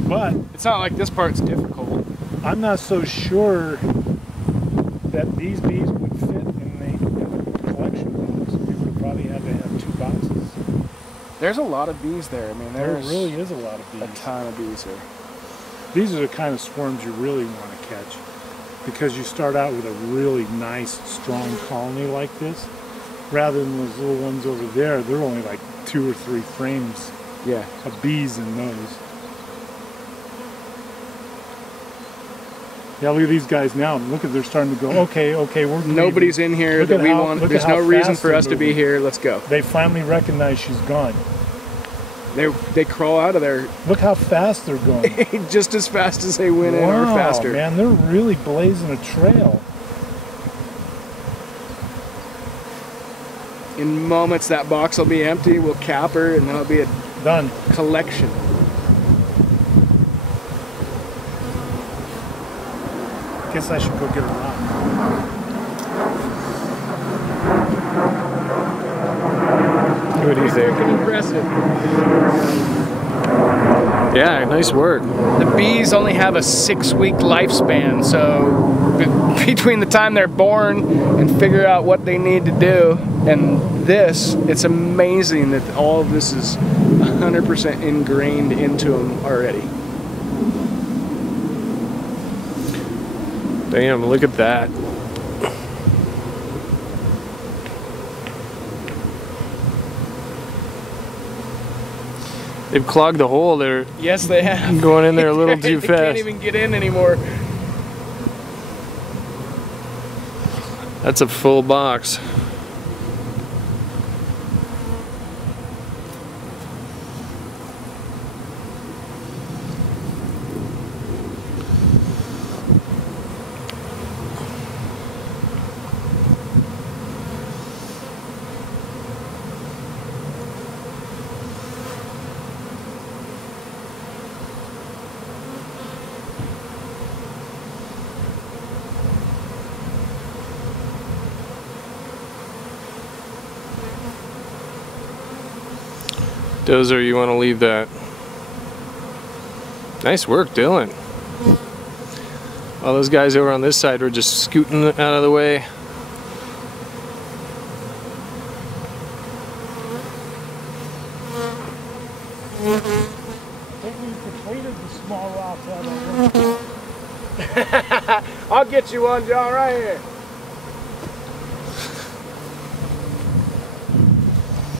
But it's not like this part's difficult. I'm not so sure that these bees would fit in the collection box. We would probably have to have 2 boxes. There's a lot of bees there. I mean, There there's really is a lot of bees. a ton of bees here. These are the kind of swarms you really want to catch, because you start out with a really nice, strong colony like this, rather than those little ones over there. They're only like 2 or 3 frames of bees in those. Yeah, look at these guys now. Look at, they're starting to go, okay, we're Nobody's in here that we want. There's no reason for us to be here. Let's go. They finally recognize she's gone. They crawl out of there. Look how fast they're going. Just as fast as they went in, or faster. Man, they're really blazing a trail. In moments, that box will be empty. We'll cap her, and that'll be a done collection. Guess I should go get a rock. What do you think? Impressive. Yeah, nice work. The bees only have a 6-week lifespan, so between the time they're born and figure out what they need to do and this, it's amazing that all of this is 100% ingrained into them already. Damn, look at that. They've clogged the hole there. Yes, they have. Going in there a little too fast. They can't even get in anymore. That's a full box. Dozer, you want to leave that. Nice work, Dylan. All those guys over on this side were just scooting out of the way. Completed the small rocks out of I'll get you one, John, right here.